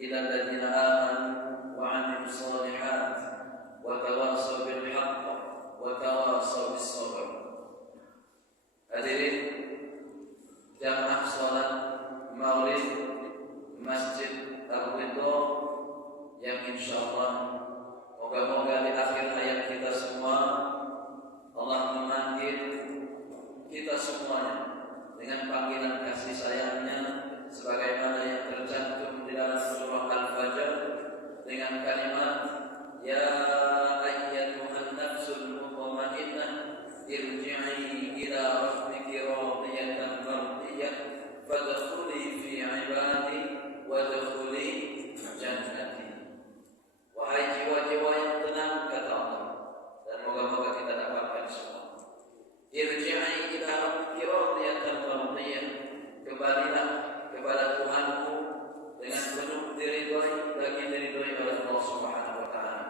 إلى الذين آمنوا وعملوا الصالحات وتواصوا بالحق وتواصوا بالصبر. Hadirin jamaah salat Maghrib Masjid Ar-Ridha yang insyaallah moga-moga di akhir hayat kita semua Allah memanggil kita semuanya dengan panggilan kasih sayangnya sebagaimana yang tercantum di dalam surah Al-Fajr dengan kalimat ya ayyatuhan nafsul mutmainnah irji'i ila rabbiki radiyatan mardiyah fadkhuli fi 'ibadi wadkhuli jannati. Wahai jiwa-jiwa yang tenang, kata Allah, dan moga-moga kita dapatkan semua. Irji'i ila rabbiki radiyatan mardiyah, kembalilah kepada Tuhanmu dengan penuh diridhoi lagi diridhoi oleh Allah Subhanahu wa taala.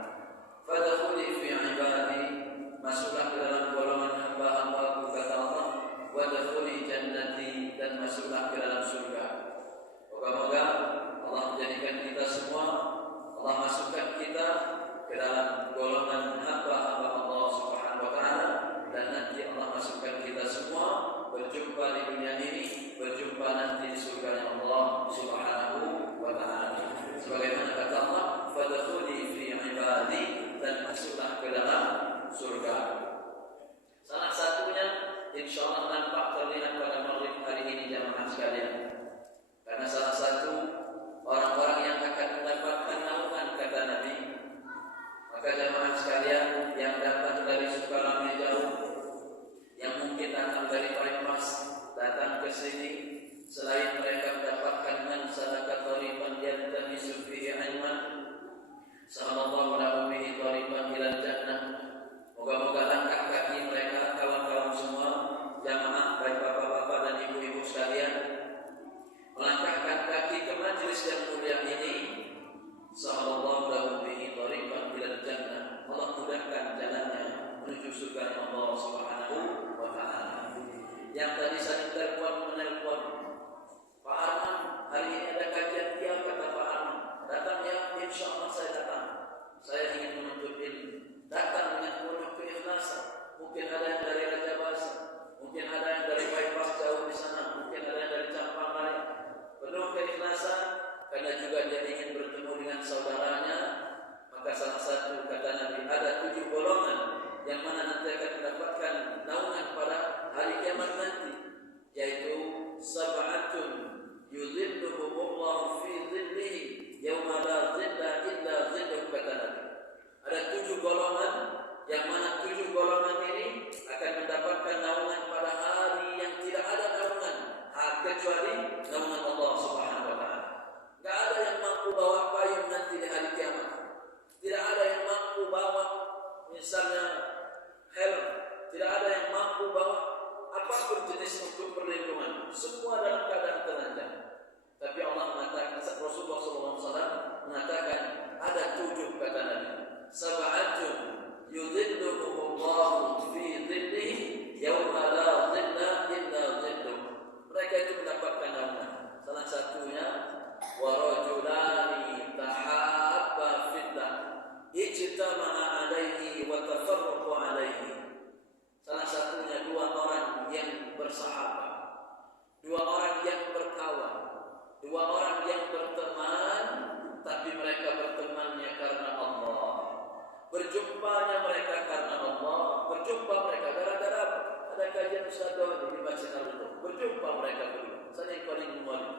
Fadkhuli fi 'ibadi, masuklah ke dalam golongan hamba-Hamba-Ku, kata Allah, wadkhuli jannati, dan masuklah ke dalam surga. Moga-moga Allah menjadikan kita semua, Allah masukkan kita ke dalam golongan hamba-hamba Allah Subhanahu wa taala, dan nanti Allah masukkan kita semua berjumpa di dunia ini, berjumpa nanti di surga Allah Subhanahu wa taala. Sebagaimana kata Allah, fadkhuli fi 'ibadi, dan masuklah ke dalam surga. Salah satunya insyaallah nampak terlihat pada maghrib hari ini jamaah sekalian. Karena salah satu orang-orang yang akan mendapatkan naungan, kata Nabi, maka jamaah sekalian yang datang dari Sukarame jauh, yang mungkin datang dari Bypass, datang ke sini, selain mereka mendapatkan mansalaka tariqan yaltamisu fihi ilman, sallallahu alaihi tariqan ilal jannah. Moga-moga langkah kaki mereka, kawan-kawan semua, jamaah baik bapak-bapak dan ibu-ibu sekalian, melangkahkan kaki ke majlis yang mulia ini, sallallahu alaihi tariqan ilal jannah. Allah mudahkan jalannya menuju surga Allah Subhanahu wa taala. Yang tadi saling telepon menelpon, Pak Arman, hari ini ada kajian, ya, kata Pak Arman. Datang ya, insyaallah saya datang. Saya ingin menuntut ilmu. Datang dengan penuh keikhlasan. Mungkin ada yang dari Raja Basa, mungkin ada yang dari Bypass jauh di sana, mungkin ada yang dari Campang Raya. Penuh keikhlasan karena juga dia ingin bertemu dengan saudaranya. Maka salah satu, kata Nabi, ada 7 golongan yang mana nanti akan mendapatkan naungan pada hari kiamat nanti, yaitu sab'atun yudhilluhumullahu fi dhillihi yauma la dhilla illa dhilluh, kata Nabi. Ada 7 golongan yang mana 7 golongan ini akan mendapatkan naungan pada hari yang tidak ada naungan kecuali naungan Allah Subhanahu wa taala. Enggak ada yang mampu bawa payung nanti di hari kiamat. Tidak ada yang mampu bawa misalnya helm, tidak ada yang mampu bawa apapun jenis untuk perlindungan. Semua dalam keadaan telanjang. Tapi Allah mengatakan, Rasulullah SAW mengatakan ada 7, kata Nabi. Sab'atun yudhilluhumullahu fi dhillihi yauma la dhilla illa dhilluh. Mereka itu mendapatkan naungan. Salah satunya wa rajulani tahabba fillah ijtama'a alaihi wa tafarraqu alaihi. Salah satunya 2 orang yang bersahabat, 2 orang yang berkawan, 2 orang yang berteman, tapi mereka bertemannya karena Allah. Berjumpanya mereka karena Allah. Berjumpa mereka gara-gara apa? Ada kajian Ustaz Dodi di Masjid Ar-Ridha. Berjumpa mereka berdua, saling paling mulia.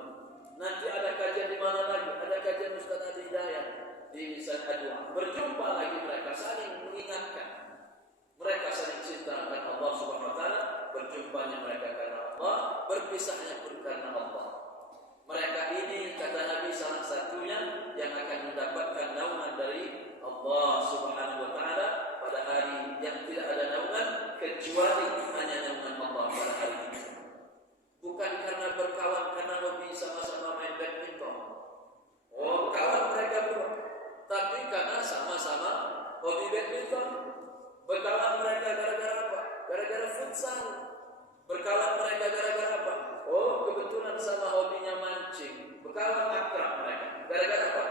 Nanti ada kajian di mana lagi? Ada kajian Ustaz Adi Hidayat di San Adwa. Berjumpa lagi mereka, saling mengingatkan. Mereka saling cinta karena Allah Subhanahu wa taala. Berjumpanya mereka karena Allah, berpisahnya pun karena Allah. Mereka ini, kata Nabi, salah satunya yang akan mendapatkan naungan dari Allah Subhanahu wa taala pada hari yang tidak ada naungan kecuali hanya naungan Allah pada hari ini. Bukan karena berkawan karena hobi sama-sama main badminton. Oh, kawan mereka berdua. Tapi karena sama-sama hobi badminton. Berkawan mereka gara-gara apa? Gara-gara futsal. Berkawan mereka gara-gara apa? Oh, kebetulan sama hobinya mancing. Berkawan akrab mereka. Gara-gara apa?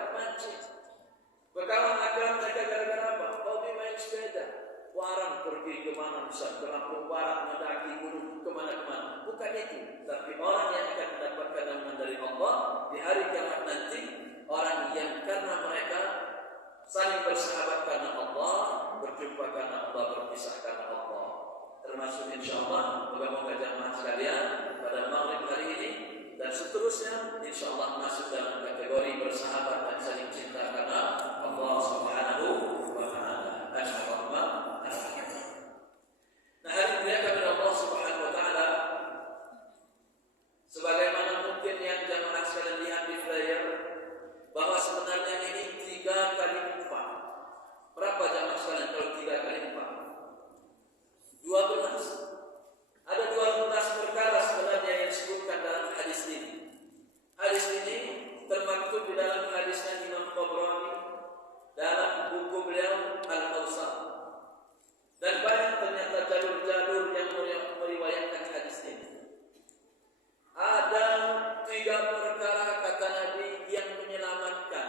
Semarang pergi kemana, bisa ke Lampung Barat, mendaki gunung, kemana-kemana. Bukan itu. Tapi orang yang akan mendapatkan naungan dari Allah di hari kiamat nanti, orang yang karena mereka saling bersahabat karena Allah, berjumpa karena Allah, berpisah karena Allah. Termasuk insyaallah moga-moga jamaah sekalian pada maghrib hari ini dan seterusnya insyaallah masuk dalam kategori bersahabat dan saling cinta karena Allah Subhanahu wa taala. Nah, hari ini kepada Allah Subhanahu wa taala sebagaimana mungkin yang jamaah sekalian lihat di flyer bahwa sebenarnya ini 3 kali 4. Berapa jamaah sekalian kalau 3 kali 4? 12. Ada 12 perkara sebenarnya yang disebutkan dalam hadis ini. Hadis ini termaktub di dalam hadisnya Imam Tabrani dalam buku beliau Al-Awsat. Dan banyak ternyata jalur-jalur yang meriwayatkan hadis ini. Ada 3 perkara kata Nabi yang menyelamatkan.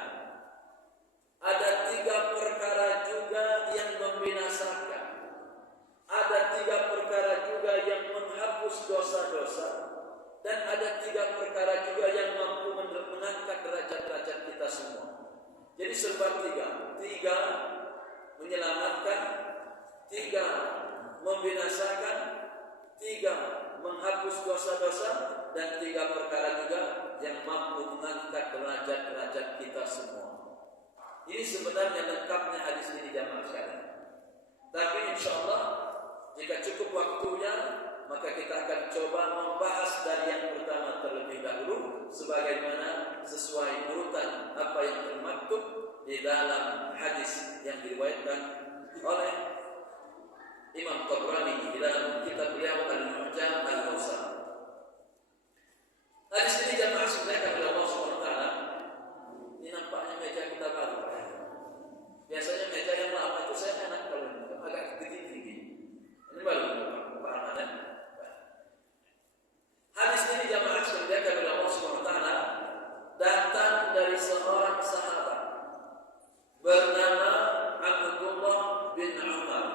Ada 3 perkara juga yang membinasakan. Ada 3 perkara juga yang menghapus dosa-dosa. Dan ada 3 perkara juga yang mampu mengangkat derajat-derajat kita semua. Jadi serba 3. 3 menyelamatkan, 3 membinasakan, 3 menghapus dosa-dosa, dan 3 perkara juga yang mampu mengangkat derajat-derajat kita semua. Ini sebenarnya lengkapnya hadis ini jamaah sekalian. Tapi insyaallah jika cukup waktunya, maka kita akan coba membahas dari yang pertama terlebih dahulu, sebagaimana sesuai urutan apa yang termaktub di dalam hadis yang diriwayatkan oleh Imam Tabrani di dalam kitab beliau Al-Mu'jam Al-Awsat. Hadis ini jamaah sekalian kepada Allah Subhanahu wa taala. Ini nampaknya meja kita baru. Biasanya meja yang lama itu saya enak kalau agak tinggi-tinggi. Ini baru paham. Hadis ini jamaah sekalian kepada Allah Subhanahu wa taala datang dari seorang sahabat bernama Abdullah bin Umar.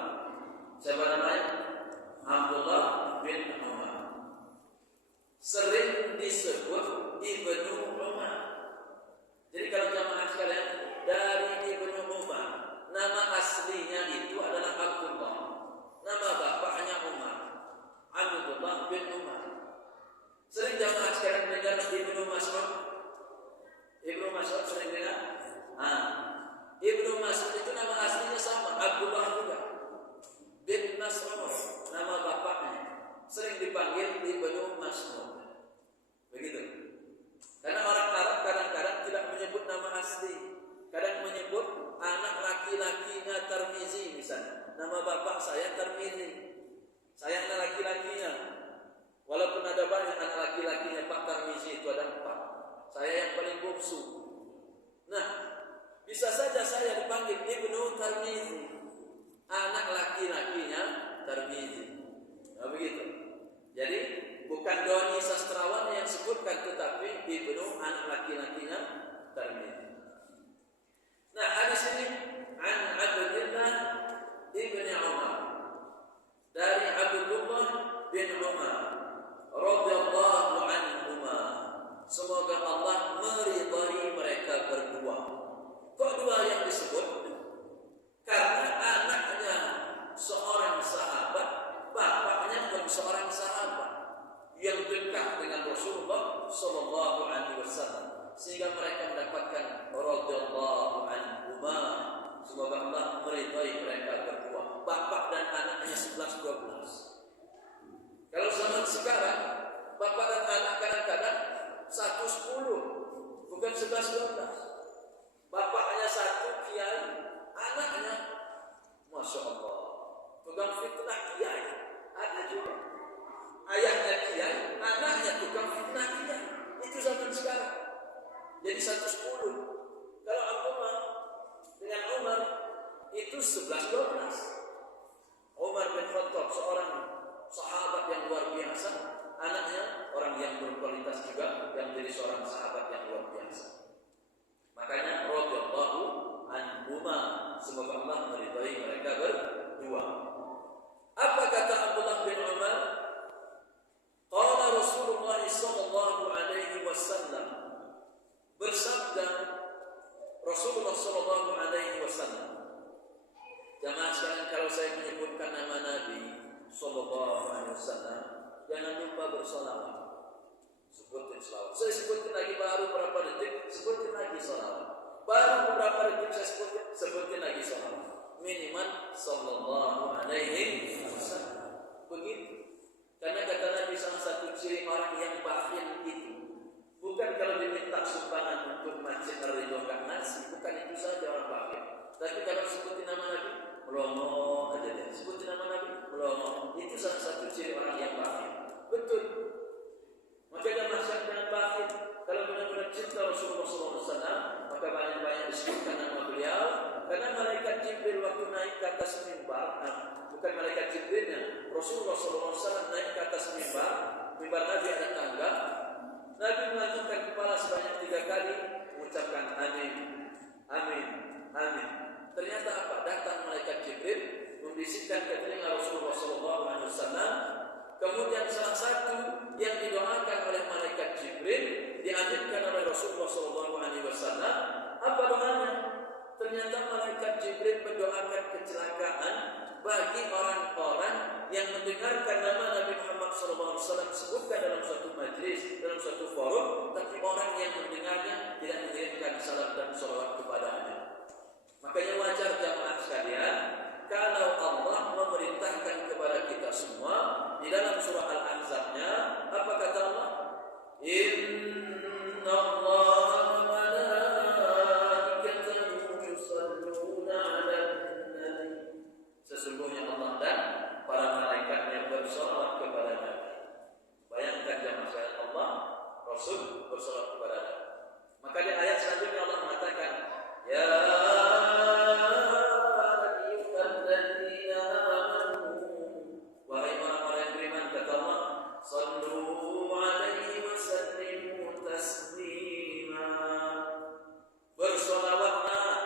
Siapa namanya? Abdullah bin Umar. Sering disebut Ibnu Umar. Jadi kalau jamaah sekalian dari Ibnu Umar, nama aslinya itu adalah Abdullah. Nama bapaknya Umar. Abdullah bin Umar. Sering jamaah sekalian dengar Ibnu Mas'ud. Ibnu Mas'ud sering dengar? Ibnu Mas'ud itu nama aslinya sama, Abdullah juga. Bin Mas'ud, nama bapaknya. Sering dipanggil Ibnu Mas'ud. Begitu. Karena orang Arab kadang-kadang tidak menyebut nama asli. Kadang menyebut anak laki-lakinya Tirmizi misalnya. Nama bapak saya Tirmizi. Saya anak laki-lakinya. Walaupun ada banyak anak laki-lakinya Pak Tirmizi, itu ada 4. Saya yang paling bungsu. Nah, bisa saja saya dipanggil Ibnu Tirmizi, anak laki-lakinya Tirmizi. Nah, begitu. Jadi bukan Doni sastrawan yang sebutkan, tetapi Ibnu anak laki-lakinya Tirmizi. Nah, hadis ini an Abdullah ibn Umar, dari Abdullah bin Umar radhiyallahu anhuma. Semoga Allah meridai mereka berdua. Kok dua yang disebut? Karena anaknya seorang sahabat, bapaknya pun seorang sahabat yang dekat dengan Rasulullah sallallahu alaihi wasallam, sehingga mereka mendapatkan radhiyallahu anhuma. Semoga Allah meridai mereka berdua. Bapak dan anaknya 11-12. Kalau zaman sekarang, bapak dan anak kadang-kadang 1-10, bukan 11-12. Bapaknya 1 kiai, anaknya Masya Allah tukang fitnah kiai. Ada juga ayahnya kiai, anaknya tukang fitnah kiai. Itu zaman sekarang. Jadi 1-10. Kalau Abdullah dengan Umar itu 11-12. Umar bin Khattab seorang sahabat yang luar biasa, anaknya orang yang berkualitas juga, yang menjadi seorang sahabat yang luar biasa. Makanya radhiyallahu anhuma, semoga Allah meridai mereka berdua. Rasulullah sallallahu alaihi wasallam. Jamaah sekalian, kalau saya menyebutkan nama Nabi sallallahu alaihi wasallam, jangan lupa bersolawat. Sebutin selawat. Saya sebutin lagi baru berapa detik, sebutin lagi selawat. Baru beberapa detik saya sebutin lagi selawat. Minimal sallallahu alaihi wasallam. Begitu. Karena kata Nabi, salah satu ciri orang yang bakhil itu bukan kalau diminta sumbangan untuk masjid Ar-Ridho enggak ngasih, bukan itu saja orang bakhil. Tapi kalau sebutin nama Nabi, melongo aja deh. Sebutin nama Nabi, melongo. Itu salah satu ciri orang yang bakhil. Betul. Makanya masyarakat yang bakhil, kalau benar-benar cinta Rasulullah SAW, maka banyak-banyak disebutkan nama beliau. Karena malaikat Jibril waktu naik ke atas mimbar, bukan malaikat Jibrilnya, Rasulullah SAW naik ke atas mimbar Nabi ada tangga. Nabi mengangkat kepala sebanyak 3 kali, mengucapkan amin, amin, amin. Ternyata apa? Datang malaikat Jibril membisikkan ke telinga Rasulullah SAW. Kemudian salah satu yang didoakan oleh malaikat Jibril diaminkan oleh Rasulullah SAW. Apa doanya? Ternyata malaikat Jibril mendoakan kecelakaan bagi orang-orang yang mendengarkan nama Nabi Muhammad SAW disebutkan dalam suatu majlis, dalam suatu forum, tapi orang yang mendengarnya tidak mengirimkan salam dan salawat kepadanya. Makanya wajar jamaah sekalian, kalau Allah memerintahkan kepada kita semua di dalam surah Al-Ahzab-nya, apa kata Allah? Inna Allah wa malaikatahu yusalluna 'alan nabi. Sesungguhnya Allah dan para malaikatnya bersalawat kepada Nabi. Bayangkan jemaah sekalian, Allah, Rasul bersalawat kepada Nabi. Maka di ayat selanjutnya Allah mengatakan, ya ayyuhalladzina amanu, wahai orang-orang yang beriman, kata Allah, sallu alaihi wa sallimu taslima. Bersalawatlah,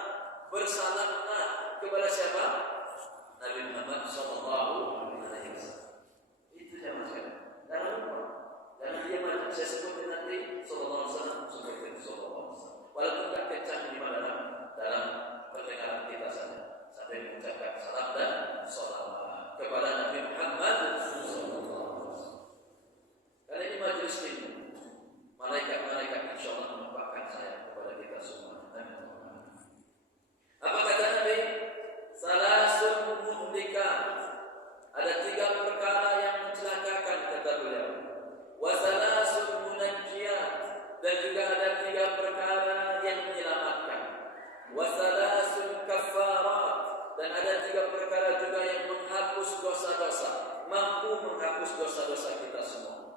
bersalamlah kepada siapa? Nabi Muhammad sallallahu alaihi wasallam. Itu jemaah sekalian. Jangan lupa. Jangan dia macam saya sebutkan nanti sallallahu alaihi wasallam, sebutkan sallallahu alaihi wasallam. Walaupun tak kencang di mana dalam pendengaran kita saja, sampai mengucapkan salam dan salawat kepada Nabi Muhammad sallallahu alaihi wasallam. Karena ini majelis ini, malaikat-malaikat insyaallah menumpahkan saya kepada kita semua. Apa kata Nabi? Salasun muhlikat. Ada 3 perkara yang mencelakakan, kata beliau. Wa salasun munajjiyat. Dan juga ada 3 perkara yang menyelamatkan. Wa salasun kaffarat. Dan ada 3 perkara juga yang menghapus dosa-dosa, mampu menghapus dosa-dosa kita semua.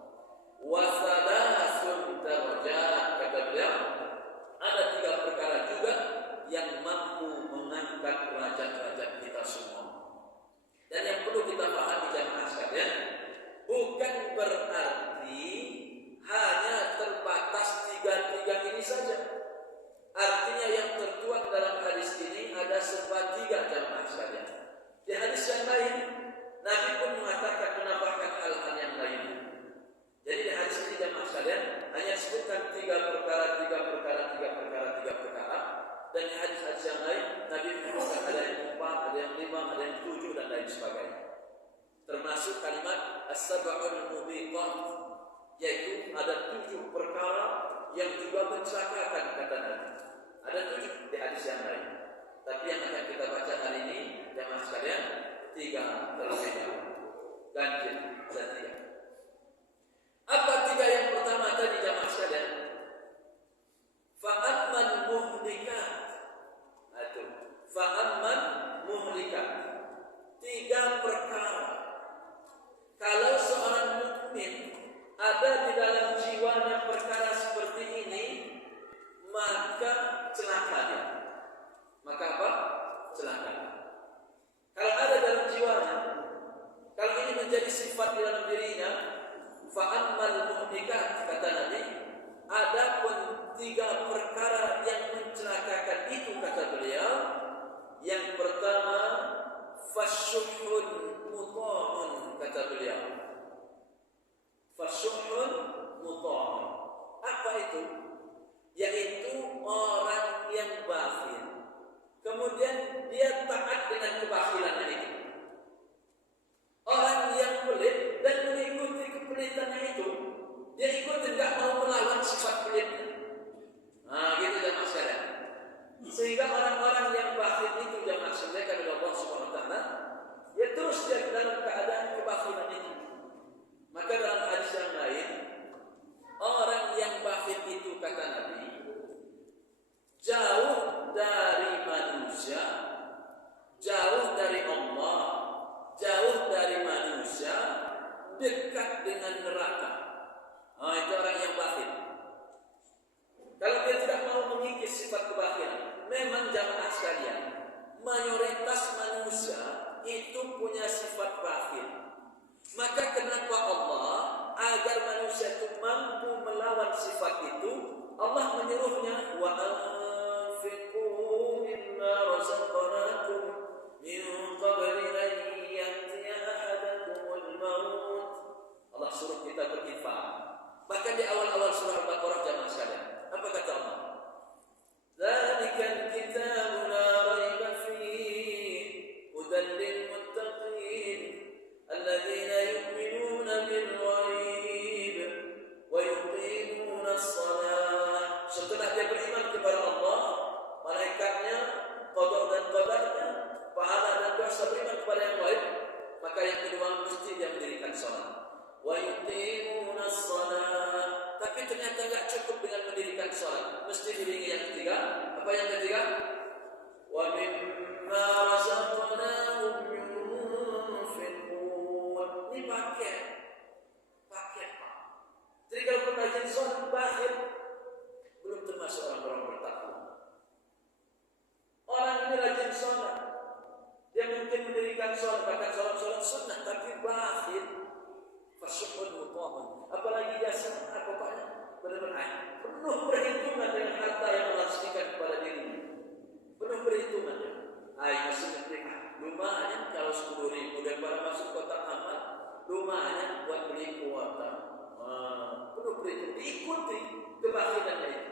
Wa salasun darajat, kata beliau. Ada 3 perkara juga yang mampu mengangkat derajat-derajat kita semua. Dan yang perlu kita pahami jemaah sekalian, bukan berarti hanya terbatas 3 ini saja. Artinya yang tertuang dalam hadis ini ada sebab 3 jemaah sekalian. Di hadis yang lain, Nabi pun mengatakan, menambahkan hal-hal yang lain. Jadi di hadis ini jemaah sekalian hanya sebutkan 3 perkara. Dan di hadis-hadis yang lain, Nabi menyebutkan ada yang 4, ada yang 5, ada yang 7 dan lain sebagainya. Termasuk kalimat as-sab'ul mubiqat, yaitu ada 7 perkara yang juga mencelakakan, kata Nabi. Ada 7 di hadis yang lain. Tapi yang akan kita baca hari ini, jemaah sekalian, 3 terlebih dahulu. Ganjil ada 3. Apa 3 yang pertama tadi jemaah sekalian? Fa'amman muhlikat. Fa'amman muhlikat. 3 perkara. Kalau seorang mukmin ada di dalam jiwanya perkara seperti ini, maka celaka dia. Maka apa? Celaka. Kalau ada dalam jiwanya, kalau ini menjadi sifat di dalam dirinya, fa'amman muhlikat, kata Nabi, ada pun 3 perkara yang mencelakakan itu, kata beliau. Yang pertama, fasyuhun muta'un, kata beliau. Fasyuhun muta'un. Apa itu? Yaitu orang yang bakhil. kemudian dia taat dengan kebakhilannya itu. Orang yang pelit dan mengikuti kepelitannya itu, dia ikut tidak mau melawan sifat pelitnya. Gitu jamaah sekalian. Sehingga orang-orang yang bakhil itu jamaah sekalian oleh Allah Subhanahu wa taala, ya terus dia dalam keadaan kebakhilan itu. Maka dalam hadis yang lain, orang yang bakhil itu kata Nabi, jauh dari manusia, jauh dari Allah, jauh dari manusia, dekat dengan neraka. Itu orang yang bakhil. Kalau dia tidak mau mengikis sifat kebakhilan, memang jamaah sekalian, mayoritas manusia itu punya sifat bakhil. Maka kenapa Allah agar manusia itu mampu melawan sifat itu, Allah menyuruhnya wa anfiqu mimma razaqnakum min qabli an ya'tiya ahadakumul maut. Allah suruh kita berinfak. Bahkan di awal-awal surah Al-Baqarah jamaah sekalian, apa kata Allah? Dzalikal kitabu la raiba fihi hudan lil muttaqin alladzina yu'minuna bil ghaib wa yuqimuna as-shalah. Setelah dia beriman kepada Allah, malaikatnya, qada dan qadarnya, pahala dan dosa, beriman kepada yang gaib, maka yang kedua mesti dia mendirikan salat. Wa yuqimuna as-shalah. Tapi ternyata enggak cukup dengan mendirikan salat, mesti diringi yang ketiga. Apa yang ketiga? Wa mimma razaqnahum yunfiqun. Ini paket. Jadi kalau pengajian salat bakhil, belum termasuk orang-orang bertakwa. Orang ini rajin salat, dia mungkin mendirikan salat, bahkan salat sunnah, tapi bakhil. Fasyuhun mutahun. Apalagi dia sangat pokoknya benar-benar penuh perhitungan dengan harta yang melaksanakan kepada dirinya. Penuh perhitungan. Maksudnya lumayan kalau 10.000 daripada masuk kotak amal, lumayan buat beli kuota. Penuh perhitungan. Diikuti kebakhilannya itu.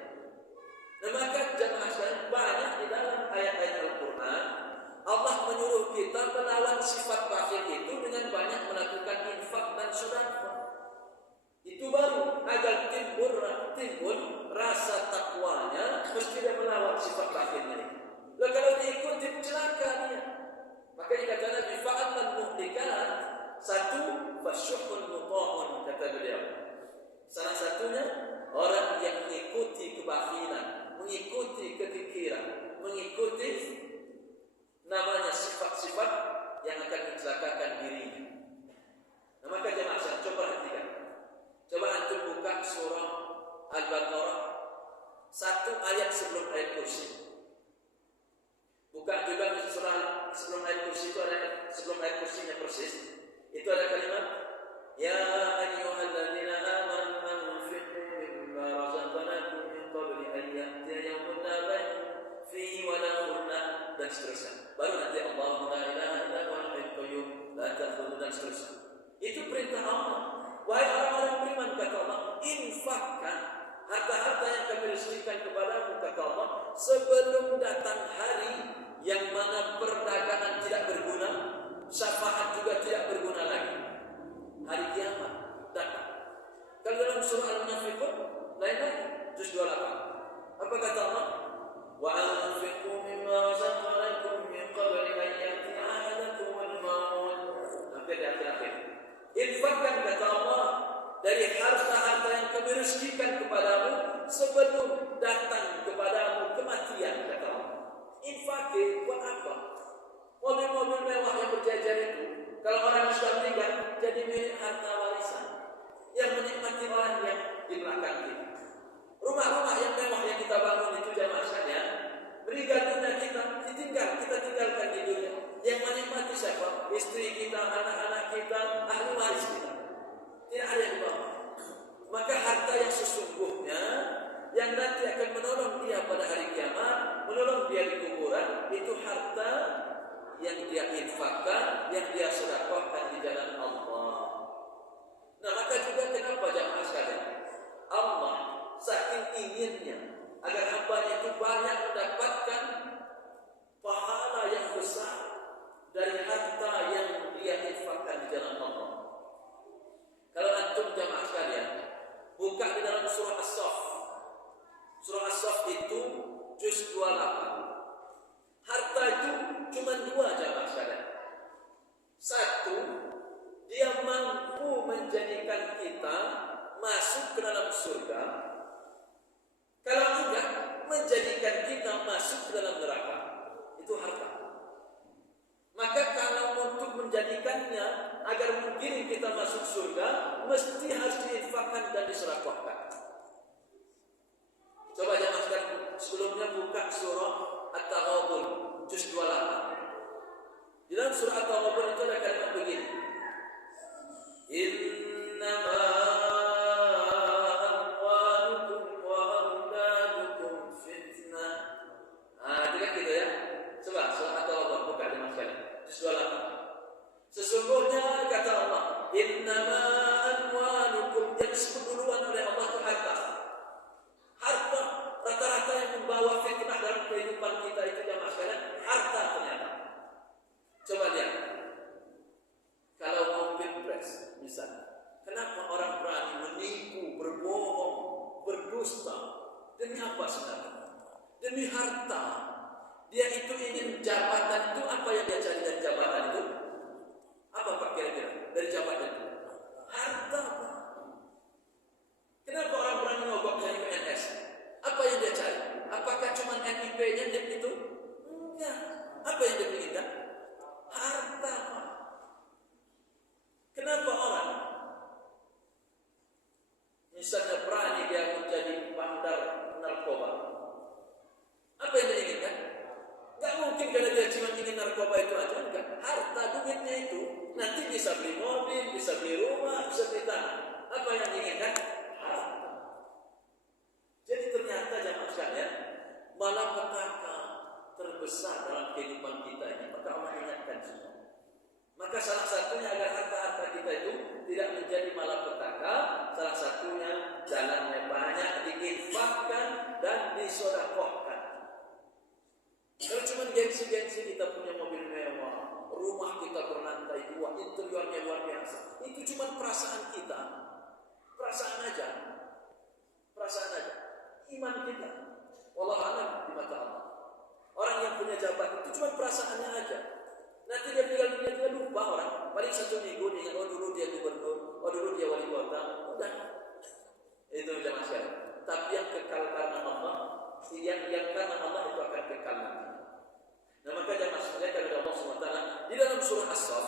Nah maka jamaah sekalian, banyak di dalam ayat-ayat Al-Quran Allah menyuruh kita melawan sifat bakhil itu dengan banyak melakukan infak dan sedekah. Itu baru agar timbul rasa takwanya, mesti dia melawan sifat bakhilnya. Lah kalau diikuti celaka dia. Maka dikata Nabi fa'amal muhlikat, satu fasyuhun mutahun, kata beliau. Salah satunya orang yang mengikuti kebakhilan, mengikuti kekikiran, mengikuti namanya sifat-sifat yang akan mencelakakan dirinya. Nah maka jemaah sekalian, coba perhatikan. Coba antum buka surah Al-Baqarah 1 ayat sebelum ayat kursi. Buka juga surah sebelum ayat kursi itu ada, sebelum ayat kursinya persis. Itu ada kalimat ya ayyuhalladzina amanu anfiqu mimma razaqnakum min qabli an ya'tiya yawmun la bay'un fihi wa la khullah, dan seterusnya. Baru nanti Allahu la ilaha illa huwal hayyul qayyum la ta'khudhuhu, dan seterusnya. Itu perintah Allah. Wahai orang-orang beriman, kata Allah, infakkan harta-harta yang kami rezekikan kepadamu, kata Allah, sebelum datang hari yang mana perdagangan tidak berguna, syafaat juga tidak berguna lagi. Hari kiamat datang. Kalau dalam surah Al-Munafiqun lain lagi, juz 28. Apa kata Allah? Wa anfiqu mimma razaqnakum min qabli an ya'tiya ahadakumul maut. Sampai di akhir-akhir. Infakkan, kata Allah, dari harta-harta yang kami rezekikan kepadamu sebelum datang kepadamu kematian, kata Allah. Infakkan buat apa? Mobil-mobil mewah yang berjajar itu, kalau orang sudah meninggal, jadi milik harta warisan yang menikmati orang yang di belakang kita. Rumah-rumah yang mewah yang kita bangun itu jamaah sekalian, brigadenya kita tinggalkan di dunia. Yang menikmati siapa? Istri kita, anak-anak kita, ahli waris kita. Tidak ada yang bawa. Maka harta yang sesungguhnya yang nanti akan menolong dia pada hari kiamat, menolong dia di kuburan, itu harta yang dia infakkan, yang dia sedekahkan di jalan Allah. Nah maka juga kenapa jamaah sekalian, Allah saking inginnya agar hamba itu banyak mendapatkan pahala itu harta. Maka kalau untuk menjadikannya agar mungkin kita masuk surga, mesti harus diinfakkan dan disedekahkan. Coba jangan sekarang sebelumnya buka surah At-Taghabun juz 28. Di dalam surah At-Taghabun itu ada kalimat begini. Innama amwalukum wa auladukum fitnah. Itu kan gitu ya. Coba surah At-Taghabun buka jangan sekali. Juz 28. Sesungguhnya kata Allah, innama amwalukum, yang disebut duluan oleh Allah itu harta. Harta rata-rata yang membawa fitnah dalam kehidupan kita itu jamaah sekalian, harta ternyata. Coba lihat. Kalau mau pilpres misalnya, kenapa orang berani menipu, berbohong, berdusta? Demi apa sebenarnya? Demi harta. Dia itu ingin jabatan, itu apa yang dia cari dari jabatan itu? Apa Pak kira-kira dari jabatan itu? Harta. Kenapa orang berani nyogok dari PNS? Apa yang dia cari? Apakah cuma NIP-nya itu? Enggak. Apa yang dia inginkan? Harta. Kenapa orang misalnya berani dia menjadi bandar narkoba? Apa yang dia inginkan? Gak mungkin karena dia cuma ingin narkoba itu aja, enggak. Harta duitnya itu nanti bisa beli mobil, bisa beli rumah, bisa beli tanah. Apa yang diinginkan? Harta. Jadi ternyata jamaah sekalian, malapetaka terbesar dalam kehidupan kita ini, maka Allah ingatkan semua. Maka salah satunya agar harta-harta kita itu tidak menjadi malapetaka, salah satunya jalannya banyak diinfakkan dan disedekahkan. Kalau cuma gengsi-gengsi kita punya mobil mewah, rumah kita berlantai 2, interiornya luar biasa, itu cuma perasaan kita, perasaan aja. Iman kita, wallahu a'lam di mata Allah. Orang yang punya jabatan itu cuma perasaannya aja. Nanti dia tinggal dunia dia lupa orang. Paling 1 minggu dia, oh dulu dia gubernur, oh dulu dia wali kota, udah. Itu jamaah sekalian. Tapi yang kekal karena Allah, yang karena Allah itu akan kekal nanti. Nah maka jamaah sekalian kalau Allah SWT di dalam surah As-Saff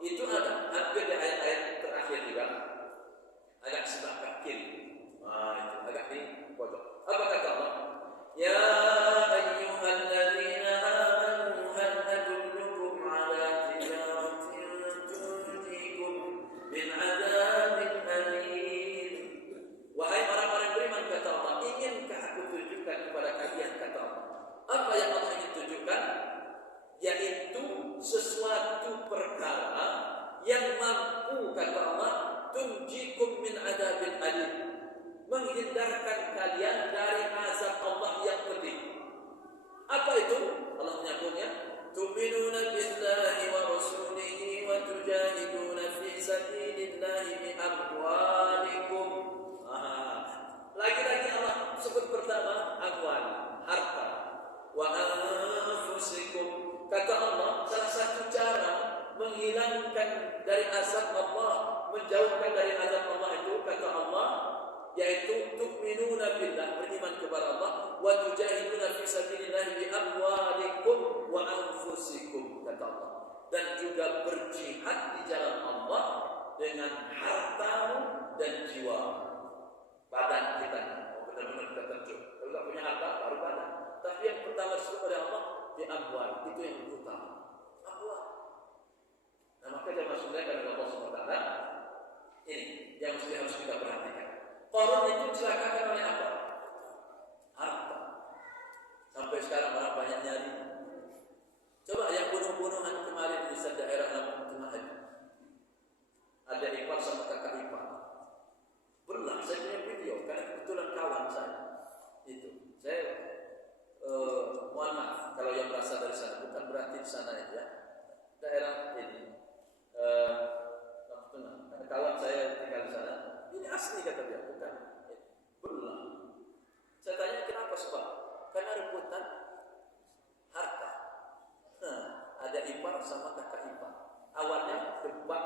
itu ada hampir di ayat-ayat terakhir juga agak sebelah kiri. Itu agak di pojok. Apa kata Allah? Ya ayyuhalladzina amanu hal adullukum ala tijaratin tunjikum min adzabin alim. Wahai orang-orang beriman, kata Allah, inginkah aku tunjukkan kepada kalian, kata Allah. Apa yang Allah ingin tunjukkan? Yaitu sesuatu perkara yang mampu, kata Allah, tunjikum min adzabin alim, menghindarkan kalian dari azab Allah yang pedih. Apa itu? Allah menyebutnya, tu'minuna billahi wa rasulihi wa tujahiduna fi sabilillahi bi amwalikum. Lagi-lagi Allah sebut pertama amwal, harta, wa anfusikum. Kata Allah, salah satu cara menghilangkan dari azab Allah, menjauhkan dari azab Allah itu, kata Allah, yaitu tu'minuna billah, beriman kepada Allah, wa tujahiduna fi sabilillah bi amwalikum wa anfusikum, kata Allah, dan juga berjihad di jalan Allah dengan hartamu dan jiwa, badan kita. Benar-benar kita terjun. Kalau tak punya harta baru badan. Tapi yang pertama disebut oleh Allah di amwal, itu yang utama. Amwal. Nah maka jamaah sekalian karena Allah SWT ini yang mesti harus kita perhatikan. Qarun itu dicelakakan oleh apa? Harta. Sampai sekarang orang banyak nyari. Coba yang bunuh-bunuhan kemarin di daerah Lampung Tengah itu, ada ipar sama kakak ipar. Belah, saya punya video karena kebetulan kawan saya. Itu saya mohon maaf kalau yang berasal dari sana, bukan berarti di sana ya. Daerah ini Lampung Tengah. Karena kawan saya tinggal di sana. Ini asli kata dia, bukan belah. Saya tanya kenapa sebab? Karena rebutan harta. Ada ipar sama kakak ipar. Awalnya debat,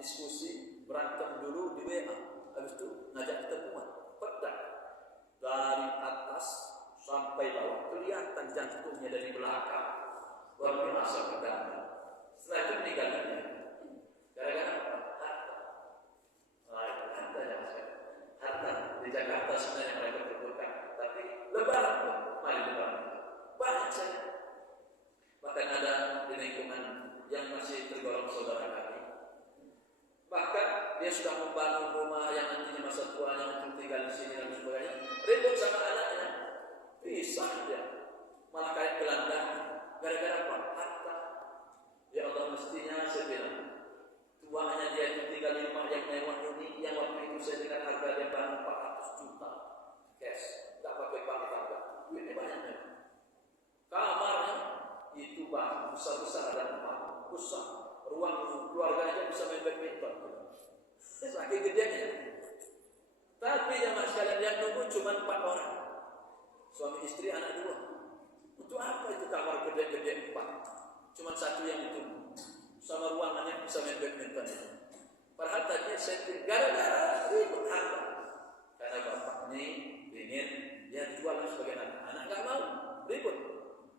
diskusi, berantem dulu di WA. Habis itu ngajak ketemuan, pedang dari atas sampai bawah, kelihatan jantungnya dari belakang. Walaupun asal bertanda. Setelah itu meninggal dunia. Gara-gara apa? Harta. Harta yang saya. Harta di Jakarta sebenarnya mereka berbukan, tapi lebaran pun, mari lebaran. Banyak saya. Bahkan ada di lingkungan yang masih tergolong saudara kami. Bahkan dia sudah membangun rumah yang nantinya masa tuanya untuk tinggal di sini dan sebagainya. Ribut sama anaknya, pisah dia, malah kayak gelandang. Gara-gara apa? Harta. Ya Allah, mestinya saya bilang, tuanya dia itu tinggal di rumah yang mewah ini, yang waktu itu saya dengar harga dia baru 400 juta cash, tak pakai bank tangga, duitnya banyaknya. Kamarnya itu bang besar-besar, ada 4 besar, ruang keluarganya bisa main badminton. Saking gedenya. Tapi jamaah sekalian yang nunggu cuma 4 orang, suami istri anak 2. Untuk apa itu kamar gede-gede 4? Cuma 1 yang ditunggu, sama ruangannya bisa main badminton. Padahal tadinya setting gara-gara ribut harta. Karena bapak ini ingin dia dijual sebagai anak nggak mau, ribut,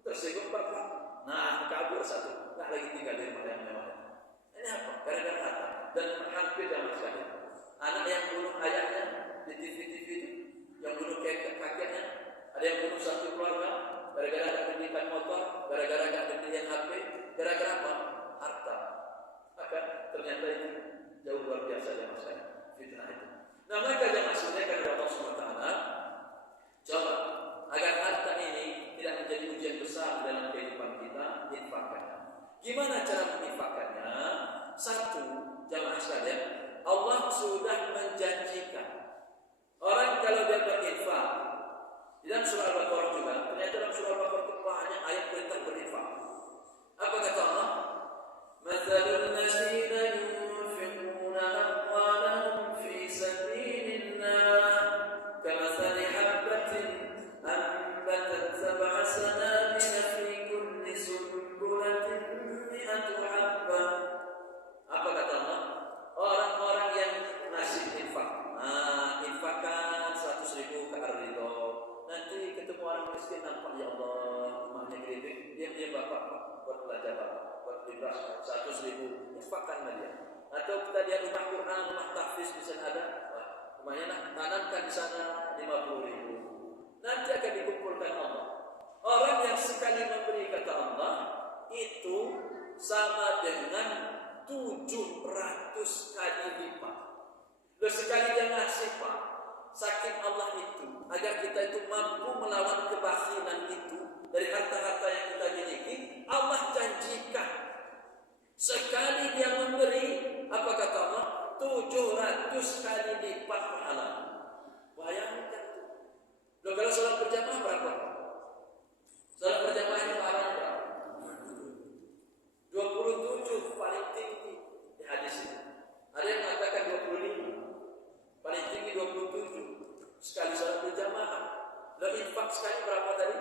tersinggung bapak. Nah kabur 1, nggak lagi tinggal di rumah yang mewah. Ini apa? Gara-gara harta. Dan hampir zaman sekali. Anak yang bunuh ayahnya di TV-TV itu, yang bunuh kakeknya, ada yang bunuh satu keluarga, gara-gara nggak dibelikan motor, gara-gara nggak dibelikan HP, gara-gara apa? Harta. Maka ternyata itu jauh luar biasa jamaah sekalian, fitnah itu. Nah maka jamaah sekalian karena Allah SWT coba agar harta ini tidak menjadi ujian besar dalam kehidupan kita, infakkannya. Gimana cara menginfakkannya? 1, jamaah sekalian, Allah sudah menjanjikan orang kalau dia berinfak. Di dalam surah Al-Baqarah juga, ternyata dalam surah Al-Baqarah itu banyak ayat perintah berinfak. Apa kata Allah? Mathalul ladzina yunfiquna amwalahum fi sabilillah kamathali habbatin anbatat sab'a sanabila fi kulli sunbulatin mi'atu habbah. Apa kata Allah? Orang-orang yang ngasih infak. Nah, infakkan 100.000 ke ar-ridho. Nanti ketemu orang miskin, nampak ya Allah rumahnya gede, dia bapak buat belajar bapak, buat beli beras 100.000, infakkan dia. Atau kita lihat rumah Quran, rumah tahfiz di sana ada, rumahnya nak tanamkan di sana 50.000. Nanti akan dikumpulkan Allah. Orang yang sekali memberi kata Allah itu sama dengan 700 kali lipat. Lalu sekali dia ngasih Pak, saking Allah itu agar kita itu mampu melawan kebakhilan itu dari harta-harta yang kita miliki. Allah janjikan sekali dia memberi, apa kata Allah? 700 kali lipat pahala. Bayangkan tuh. Loh kalau sholat berjamaah berapa? Sholat berjamaah itu pahalanya berapa? 27 paling tinggi di hadis ini. Ada yang mengatakan 25, paling tinggi 27 sekali sholat berjamaah. Lalu infak sekali berapa tadi?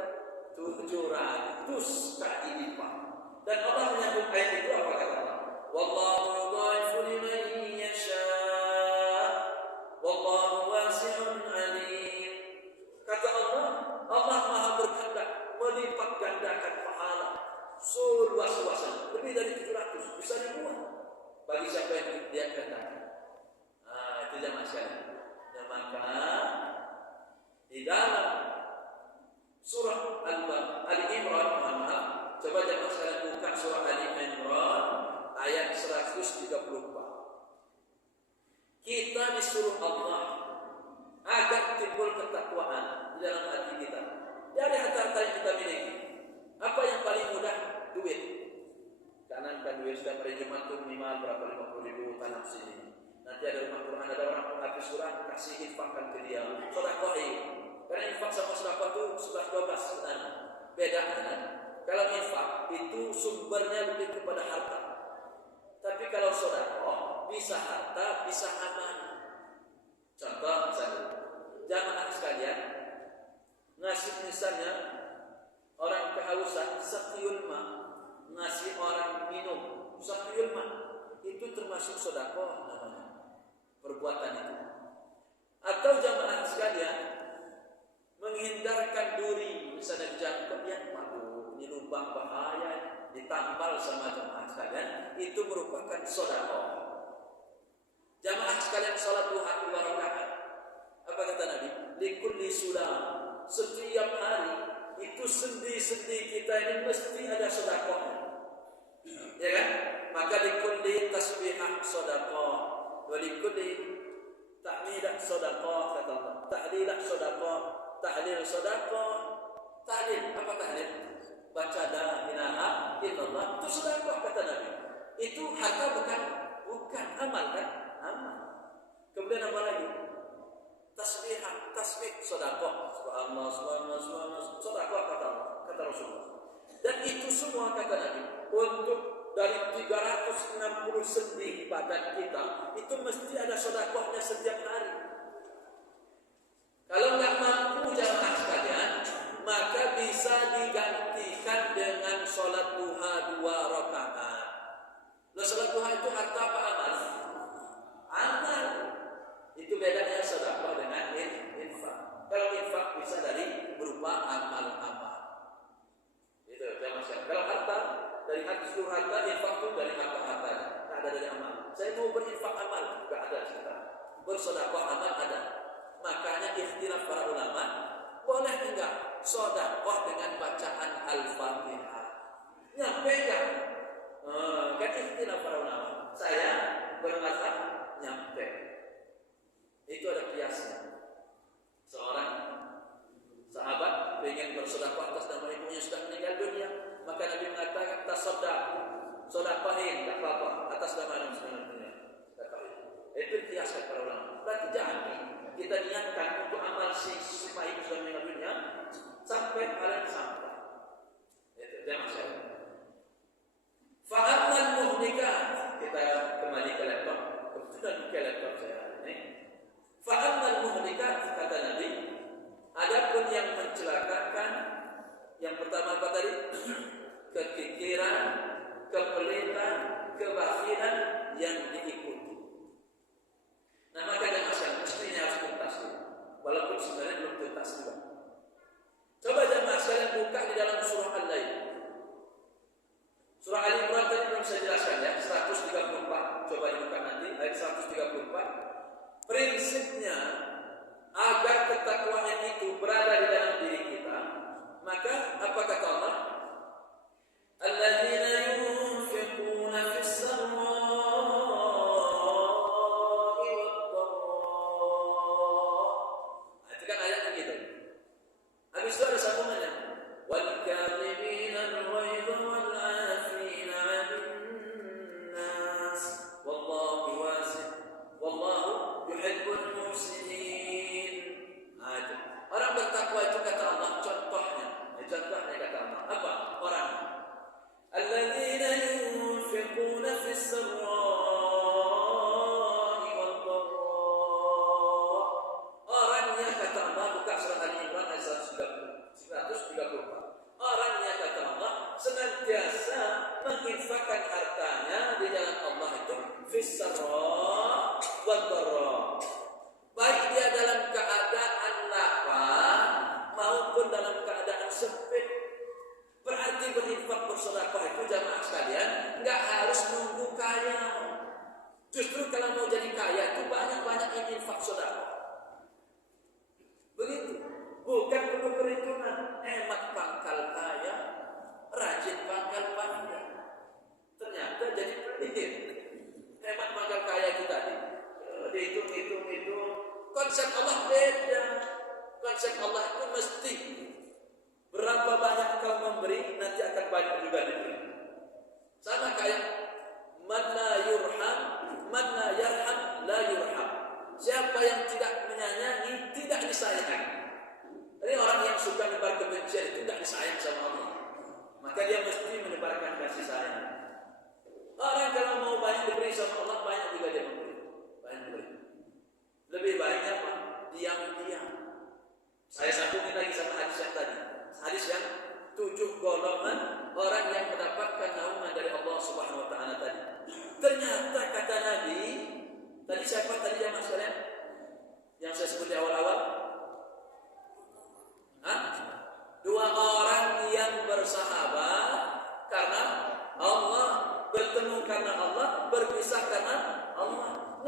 700 kali lipat. Dan Allah menyambut ayat itu apa kata Allah? Wallahu yudha'ifu liman yasha, wallahu wasi'un alim. Kata Allah, Allah Maha berkehendak melipat gandakan pahala seluas-luasnya, lebih dari 700, bisa dibuat bagi siapa yang dia kehendaki. Nah, itu jamaah sekalian. Dan maka di dalam surah Al-Imran, coba jamaah sekalian buka surah Al-Imran ayat 134. Kita disuruh Allah agar timbul ketakwaan di dalam hati kita dari harta-harta yang kita miliki. Apa yang paling mudah? Duit. Karena bukan duit sudah pada Jumat tuh minimal berapa, 50.000 tanam sini. Nanti ada rumah Quran, ada orang menghafal surah, kasih infakkan ke dia. Sedekah. Karena infak sama sedekah itu 11-12 sebenarnya. Bedanya kalau infak itu sumbernya lebih kepada harta. Tapi kalau sedekah bisa harta, bisa aman. Contoh misalnya, jamaah sekalian ngasih misalnya orang kehausan sakyul ma, ngasih orang minum sakyul ma, itu termasuk sedekah namanya, perbuatan itu. Atau jamaah sekalian menghindarkan duri, misalnya jangkau yang waduh ini lubang bahaya, ditampal sama jamaah sekalian, itu merupakan sedekah. Jamaah sekalian salat duha 2 rakaat. Apa kata Nabi? Likulli sulam. Setiap hari itu sendi-sendi kita ini mesti ada sedekahnya. Ya kan? Maka likulli tasbihah sedekah, wa likulli tahmidah sedekah kata Allah. Tahlilah sedekah, tahlil sedekah. Tahlil apa tahlil? Baca la ilaha illallah itu sedekah kata Nabi. Itu harta bukan amal kan? Amal. Kemudian apa lagi? Tasbihah, tasbih sedekah. Subhanallah, subhanallah, subhanallah. Sedekah kata Rasulullah. Dan itu semua kata Nabi untuk dari 360 sendi badan kita itu mesti ada sedekahnya setiap hari. Kalau nggak mampu jamaah sekalian, maka bisa digantikan dengan sholat duha 2 rakaat. Nah, sholat duha itu harta apa amal? Amal. Itu bedanya sedekah dengan infak. Kalau infak bisa dari berupa amal-amal. Itu jamaah sekalian. Kalau harta dari seluruh harta, infak itu dari harta-harta, tak ada dari amal. Saya mau berinfak amal, nggak ada cerita. Bersedekah amal ada. Makanya ikhtilaf para ulama, boleh enggak sedekah dengan bacaan Al-Fatihah? Nyampe enggak? Kan ikhtilaf para ulama. Saya bermazhab nyampe. Itu ada kiasnya. Seorang sahabat ingin bersedekah atas nama ibunya sudah meninggal dunia, maka Nabi mengatakan tasaddaq, sedekahin tak apa-apa atas nama anak sudah meninggal. Itu kiaskan para ulama. Berarti jangan kita niatkan untuk amal si ibu sudah meninggal dunia sampai kalian sampai. Itu jangan salah. Fa'amal muhlikat. Kita kembali ke laptop. Kebetulan ke laptop saya ini. Fa'amal muhlikat kata Nabi. Adapun yang mencelakakan, yang pertama apa tadi? Kekikiran, kepelitan, kebakhiran yang diikuti. Nah, maka jangan asal mesti harus tuntas dulu. Walaupun sebenarnya belum tuntas juga. Coba jemaah sekalian buka di dalam surah Al-Lail. Surah Al-Imran tadi belum saya jelaskan ya, 134. Coba dibuka nanti ayat 134. Prinsipnya agar ketakwaan itu berada di dalam diri kita, maka apa kata Allah? Alladzina yunfiquna fis sarra'i wad-dharra. Itu kan ayatnya gitu. Habis itu ada sambungannya. Wal kadhibina al-ghaidha wal 'afina 'anil nas wallahu wasi' wallahu yuhibbul muhsinin. Orang bertakwa itu kata Allah contohnya. Contohnya kata Allah apa? Orang alladzina yunfiquna fis sarra'i wad-dharra. Orangnya kata Allah, buka surah Al-Imran ayat 134. Orangnya kata Allah senantiasa menginfakkan hartanya di jalan Allah itu fis sarra' wad-dharra. Baik dia dalam keadaan lapar maupun dalam keadaan sempit. Berarti berinfak bersedekah itu jamaah sekalian enggak harus nunggu kaya. Justru kalau mau jadi kaya itu banyak-banyak infak sedekah. Begitu. Bukan perlu perhitungan. Hemat pangkal kaya, rajin pangkal panjang. Ternyata jadi pelit. Hemat pangkal kaya itu tadi. Dihitung. Konsep Allah beda. Konsep Allah itu mesti berapa banyak kau memberi, nanti akan banyak juga diberi. Sama kayak man la yurham, man la yarham, la yurham. Siapa yang tidak menyayangi, tidak disayang. Ini orang yang suka menebar kebencian itu tidak disayang sama Allah. Maka dia mesti menebarkan kasih sayang. Orang kalau mau banyak diberi sama Allah, banyak juga dia memberi. Banyak diberi. Lebih baiknya apa? Diam-diam. Saya sambungin lagi sama hadis yang tadi. Hadis yang 7 golongan orang yang mendapatkan naungan dari Allah Subhanahu wa taala tadi. Ternyata kata Nabi, tadi siapa tadi jamaah sekalian? Yang saya sebut di awal-awal? Hah? 2 orang yang bersahabat karena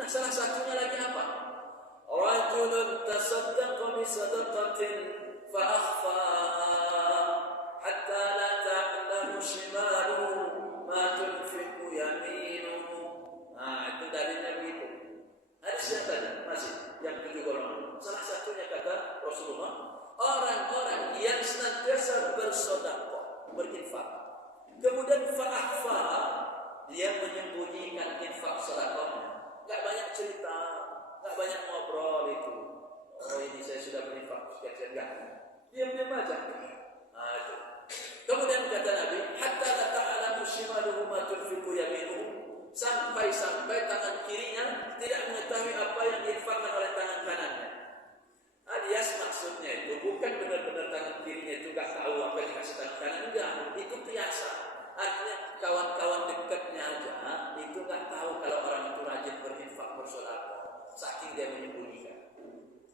Nah, salah satunya lagi apa? Rajulun tasaddaqa bi sadaqatin fa akhfaha hatta la ta'lamu shimaluhu ma tunfiqu yaminuhu. Nah, itu dalilnya begitu. Hadis yang tadi masih yang 7 golongan. Salah satunya kata Rasulullah, orang-orang yang senantiasa bersedekah, berinfak. Kemudian fa akhfaha, dia menyembunyikan infak sedekahnya. Enggak banyak cerita, enggak banyak ngobrol itu. Oh, ini saya sudah berinfak sekian enggak. Diam-diam aja. Nah, itu. Kemudian kata Nabi, hatta la ta'lamu shimaluhu ma tunfiqu yaminuhu, sampai-sampai tangan kirinya tidak mengetahui apa yang diinfakkan oleh tangan kanannya. Alias maksudnya itu bukan benar-benar tangan kirinya itu enggak tahu apa yang dikasih tangan kanan, enggak. Itu biasa. Artinya kawan-kawan dekatnya aja itu enggak tahu kalau orang itu rajin berinfak bersedekah, saking dia menyembunyikan.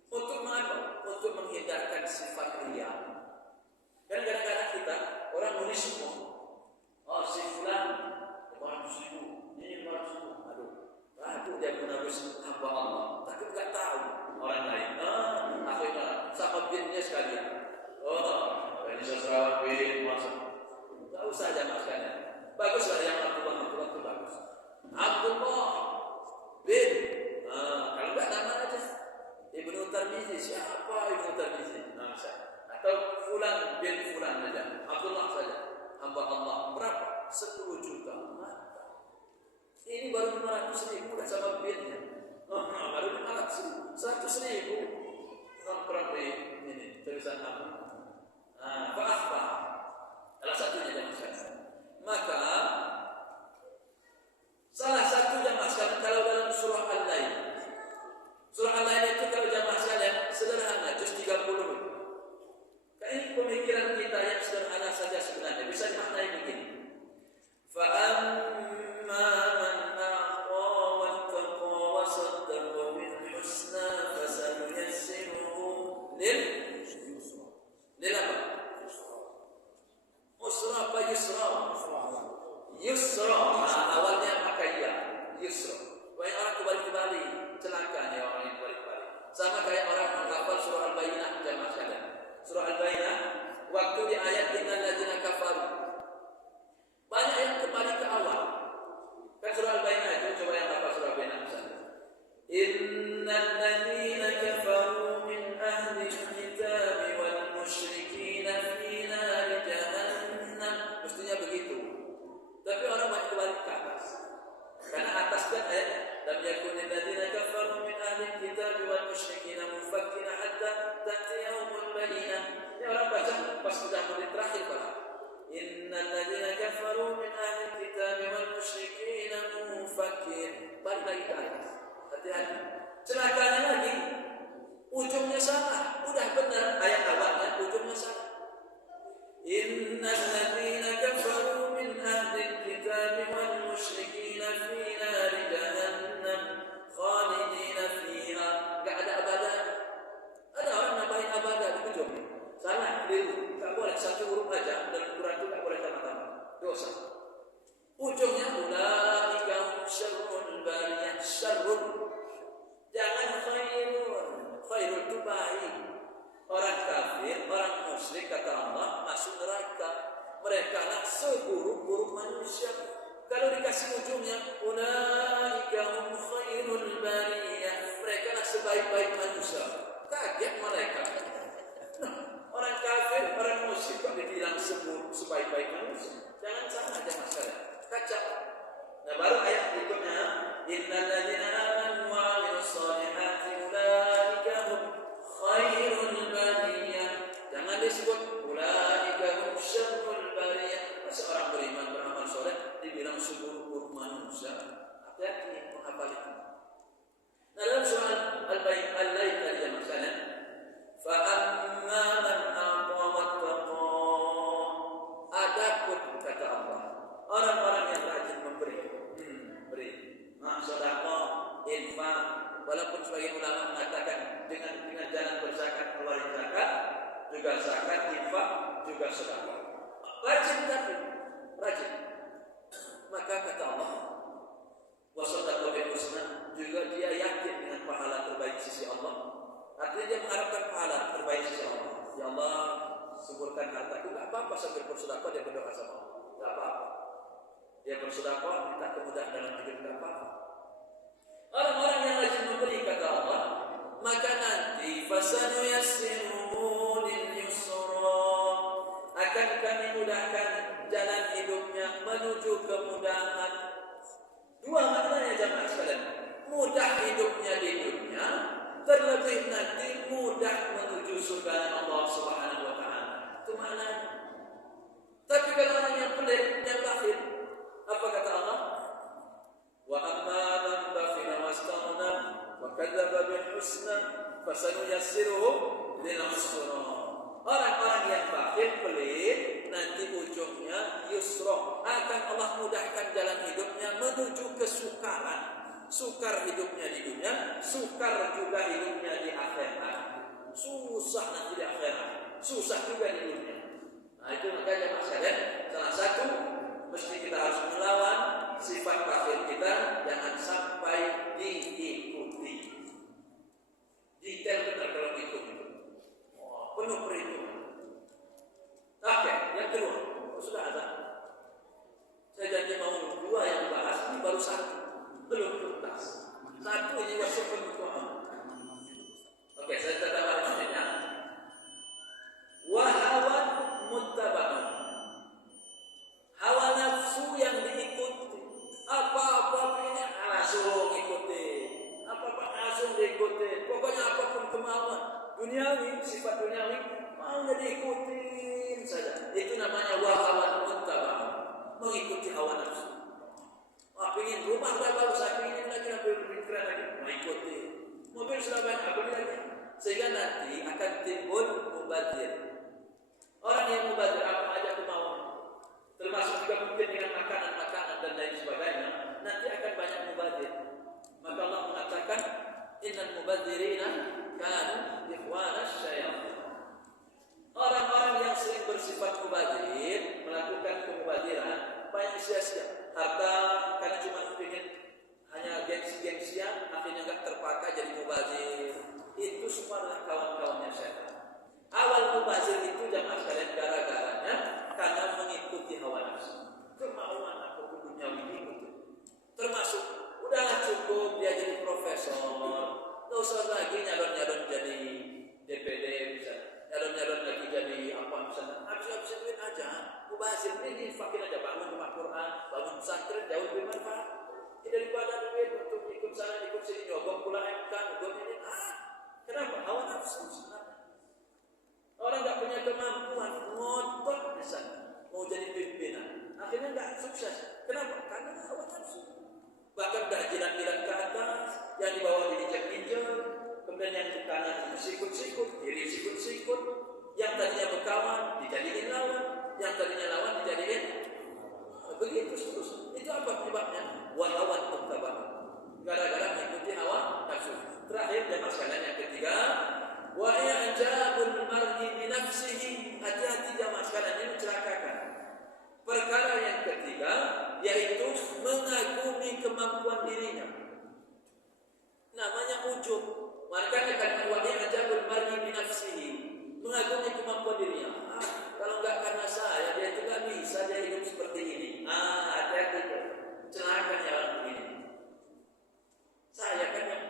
Untuk apa? Untuk menghindarkan sifat riya. Dan kadang-kadang kita orang nulis semua, oh si fulan 500.000, ini 500.000, aduh dia menulis hamba Allah, tapi enggak tahu orang lain. Akhirnya sama binnya sekalian. Oh, ini sesuatu bin masuk. Enggak usah aja masuknya. Bagus lah yang Abdullah itu bagus. Abdullah bin, kalau enggak nama aja Ibnu Tirmizi. Siapa Ibnu Tirmizi? Nah, atau fulan bin fulan saja, Abdullah saja, hamba Allah. Berapa? 10 juta. Ini baru 500.000 dah sama binnya. Baru 500.000, 100.000. Berapa ini tulisan apa? Apa? Salah satunya jamaah sekalian. Maka salah satu jamaah sekalian kalau dalam surah Al-Lail. Surah Al-Lail itu kalau jamaah sekalian sederhana, juz 30. Ini pemikiran kita yang sederhana saja sebenarnya bisa dimaknai begini. Fa amma man a'ta wattaqa wa saddaqa bil husna fasanuyassiruhu lil apa? Usra apa yusra? Yusra. Awalnya pakai ya, yusra. Banyak orang kembali celaka nih orang yang kembali. Sama kayak orang menghafal surah Al-Bayyinah jamaah sekalian. Surah Al-Bayyinah waktu di ayat innal ladzina kafaru. Banyak yang kembali ke awal. Kan surah Al-Bayyinah itu coba yang hafal surah Al-Bayyinah misalnya. Innal ladzina kafaru min ahli al-kitab wal musyrikin fi nar jahannam. Mestinya begitu. Tapi orang banyak kembali ke atas. Karena atas kan ayatnya lam yakunil ladzina kafaru min ahli al-kitab wal musyrikin mufakkina hatta ta'tiyahumul bayyinah. Ini orang baca pas sudah menit terakhir Pak. Innal ladzina kafaru min ahli al-kitab wal musyrikin mufakkin. Balik lagi ke atas. Hati-hati. Celakanya lagi ujungnya salah. Udah benar ayat awalnya ujungnya salah. Innal ladzina kafaru min ahli al-kitab wal musyrikin fi nar jahannam khalidina fiha. Enggak ada abadan. Ada orang nambahin abadan di ujungnya. Salah, keliru. Enggak boleh satu huruf aja dalam Quran itu enggak boleh tambah-tambah. Dosa. Ujungnya ulaika hum syarrul bariyah. Syarrul. Jangan khairul. Khairul itu baik. Orang kafir, orang musyrik kata Allah masuk neraka. Mereka lah seburuk-buruk manusia. Kalau dikasih ujungnya ulaika hum khairul bariyah. Mereka lah sebaik-baik manusia. Kaget mereka. Orang kafir, orang musyrik kok dibilang sebaik-baik manusia. Jangan salah aja masalah. Kacau. Nah baru ayat berikutnya, innal ladzina amanu wa 'amilus shalihati ulaika hum khairul bariyah. Jangan disebut ulaika hum syarrul bariyah. Seorang beriman beramal saleh dibilang seburuk-buruk manusia. Hati-hati menghafal itu. Nah dalam surah Al-Lail tadi yang masalah, fa amma man a'ta wattaqa. Adapun kata Allah, orang-orang yang rajin memberi, beri, sedekah, infak, walaupun sebagian ulama mengatakan dengan jalan berzakat, keluarin zakat, juga zakat, infak, juga sedekah. Rajin tapi rajin. Maka kata Allah, wa sadaqah bil husna, juga dia yakin dengan pahala terbaik sisi Allah. Artinya dia mengharapkan pahala terbaik sisi Allah. Ya Allah, suburkan hartaku, enggak apa-apa sambil bersedekah dia berdoa sama Allah. Enggak apa-apa. Dia bersedekah minta kemudahan dalam hidup, enggak apa-apa. Orang-orang yang rajin memberi kata Allah, maka nanti fasanuyassiruhu lil yusra, akan kami mudahkan jalan hidupnya menuju kemudahan. Dua maknanya jamaah sekalian. Mudah hidupnya di dunia, terlebih nanti mudah menuju surga Allah Subhanahu wa taala. Itu maknanya. Tapi kalau orang yang pelit, yang bakhil, apa kata Allah? Wa amma man bakhila wastaghna wa kadzdzaba bil husna fasanuyassiruhu lil usra. Orang-orang yang bakhil, pelit, nanti ujungnya yusra, akan Allah mudahkan jalan hidupnya menuju kesukaran. Sukar hidupnya di dunia, sukar juga hidupnya di akhirat. Susah nanti di akhirat, susah juga di dunia. Nah itu makanya maksudnya salah satu mesti kita harus melawan sifat bakhil kita, jangan sampai diikuti. Detail benar kalau ikuti. Penuh perhitungan. Oke, yang kedua, sudah ada. Saya janji mau dua yang dibahas, ini baru satu, belum tuntas. Satu ini masuk penutupan. Oke, saya tetap artinya. Wahawan muttaba'un. Hawa nafsu yang diikuti. Apa-apa ini langsung ikuti. Apa-apa langsung diikuti. Pokoknya apapun kemauan duniawi, sifat duniawi mau diikutin saja. Itu namanya wahawan muttaba'un, mengikuti hawa nafsu. Wah, pengen rumah sudah bagus, saya pengen lagi lebih keren lagi, mengikuti. Mobil sudah banyak, apa lagi? Sehingga nanti akan timbul mubadzir. Orang yang mubadzir apa aja kemauan, termasuk juga mungkin dengan makanan-makanan dan lain sebagainya, nanti akan banyak mubadzir. Maka Allah mengatakan, innal mubadzirina kanu ikhwanas syayatin. Orang-orang yang sering bersifat mubadzir, melakukan kemubadziran, banyak sia-sia. Harta karena cuma ingin hanya gengsi-gengsian, akhirnya enggak terpakai jadi mubadzir. Itu semua adalah kawan-kawannya setan. Awal mubadzir itu jamaah sekalian gara-garanya karena mengikuti hawa nafsu. Kemauan apapun duniawi diikuti. Termasuk udahlah cukup dia jadi profesor, nggak usah lagi nyalon-nyalon jadi DPD misalnya, nyalon-nyalon lagi jadi apa misalnya, habis-habisin duit aja. Mubazir ini dipakai aja, bangun rumah Quran, bangun pesantren, jauh lebih manfaat daripada duit untuk ikut sana ikut sini, nyogok pula MK, nyogok ini. Kenapa? Hawa nafsu sebenarnya. Orang nggak punya kemampuan, ngotot di sana, mau jadi pimpinan, akhirnya nggak sukses. Kenapa? Karena hawa nafsu. Bahkan dah jilat-jilat ke atas, yang di bawah diinjak-injak, kemudian yang di kanan sikut-sikut, kiri sikut-sikut, yang tadinya berkawan dijadiin lawan, yang tadinya lawan dijadiin begitu seterusnya. Itu apa penyebabnya? Wahawan muttaba'un. Gara-gara mengikuti hawa nafsu. Terakhir dan masalah yang ketiga, wa i'jabul mar'i bi nafsihi. Hati-hati jamaah sekalian, ini mencelakakan. Perkara yang ketiga yaitu mengagumi kemampuan dirinya. Namanya ujub. Makanya kan wa i'jabul mar'i bi nafsihi, mengagumi kemampuan dirinya. Kalau enggak karena saya, dia itu enggak bisa dia hidup seperti ini. Hati-hati, celaka ya orang begini. Saya kan yang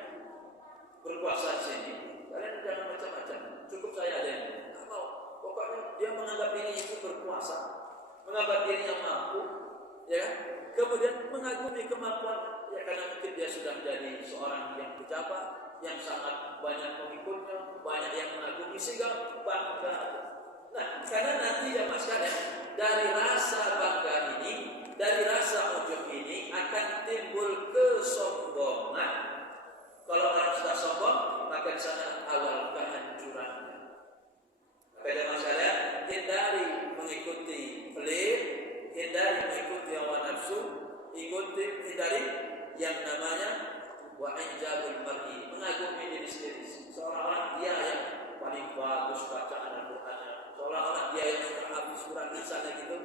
berkuasa di sini, kalian jangan macam-macam. Cukup saya aja yang nggak mau. Pokoknya dia menganggap diri itu berkuasa, menganggap dirinya mampu, ya kan? Kemudian mengagumi kemampuan, ya karena mungkin dia sudah menjadi seorang yang pejabat, yang sangat banyak pengikutnya, banyak yang mengagumi sehingga bangga. Nah, karena nanti ya mas sekalian, dari rasa bangga ini, dari rasa ujub ini akan timbul kesombongan. Kalau orang sudah sombong, maka di sana awal kehancurannya. Maka ya mas sekalian, hindari mengikuti pelit, hindari mengikuti hawa nafsu, hindari yang namanya wa'injabul mar'i, mengagumi diri sendiri. Seolah-olah dia yang paling bagus bacaan Al-Qur'annya, seolah-olah dia yang sudah habis surat lisannya gitu.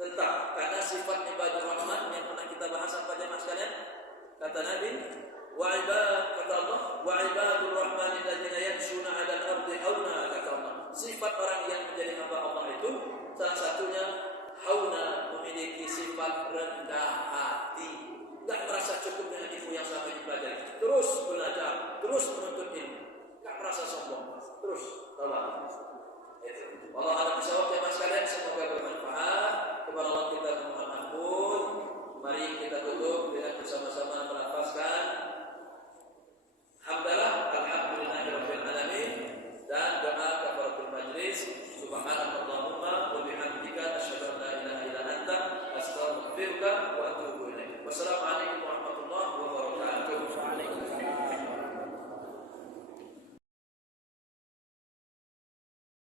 Tetap karena sifat ibadur rahman yang pernah kita bahas pada mas sekalian, kata Nabi, Wa ibad kata Allah, wa ibadur rahmanil ladzina yamshuna 'alal ardi hauna kata Allah. Sifat orang yang menjadi hamba Allah itu salah satunya hauna, memiliki sifat rendah hati. Enggak merasa cukup dengan ilmu yang selama dipelajari. Terus belajar, terus menuntut ilmu. Enggak merasa sombong. Terus tawakal. Itu. Allah alam bisawab jemaah sekalian, semoga bermanfaat. Kepada Allah kita mohon ampun. Mari kita tutup dengan bersama-sama melafazkan hamdalah alhamdulillahirabbil alamin dan doa kafaratul majlis. Subhanallahumma wa bihamdika asyhadu an la ilaha illa anta astaghfiruka wa atubu ilaik. Wassalamu